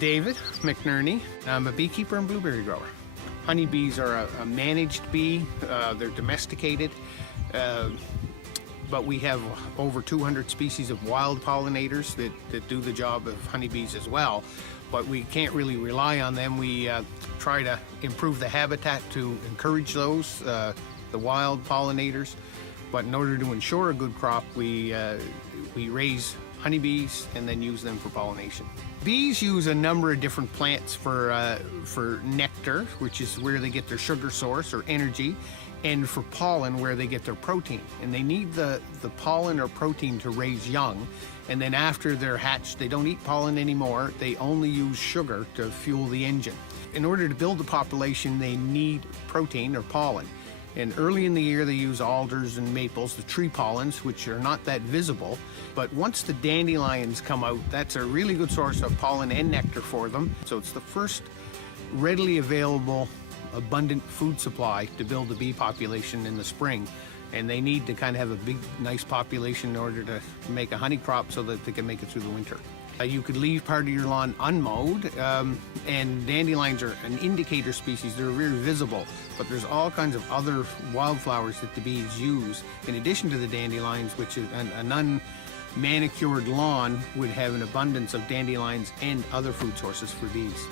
David McNerney. I'm a beekeeper and blueberry grower. Honeybees are a managed bee. They're domesticated, but we have over 200 species of wild pollinators that do the job of honeybees as well. But we can't really rely on them. We try to improve the habitat to encourage those, the wild pollinators. But in order to ensure a good crop, we raise honeybees and then use them for pollination. Bees use a number of different plants for nectar, which is where they get their sugar source or energy, and for pollen, where they get their protein. And they need the pollen or protein to raise young, and then after they're hatched, they don't eat pollen anymore. They only use sugar to fuel the engine. In order to build the population, they need protein or pollen. And early in the year, they use alders and maples, the tree pollens, which are not that visible. But once the dandelions come out, that's a really good source of pollen and nectar for them. So it's the first readily available, abundant food supply to build a bee population in the spring. And they need to kind of have a big, nice population in order to make a honey crop so that they can make it through the winter. You could leave part of your lawn unmowed, and dandelions are an indicator species. They're very visible, but there's all kinds of other wildflowers that the bees use in addition to the dandelions, which is an unmanicured lawn would have an abundance of dandelions and other food sources for bees.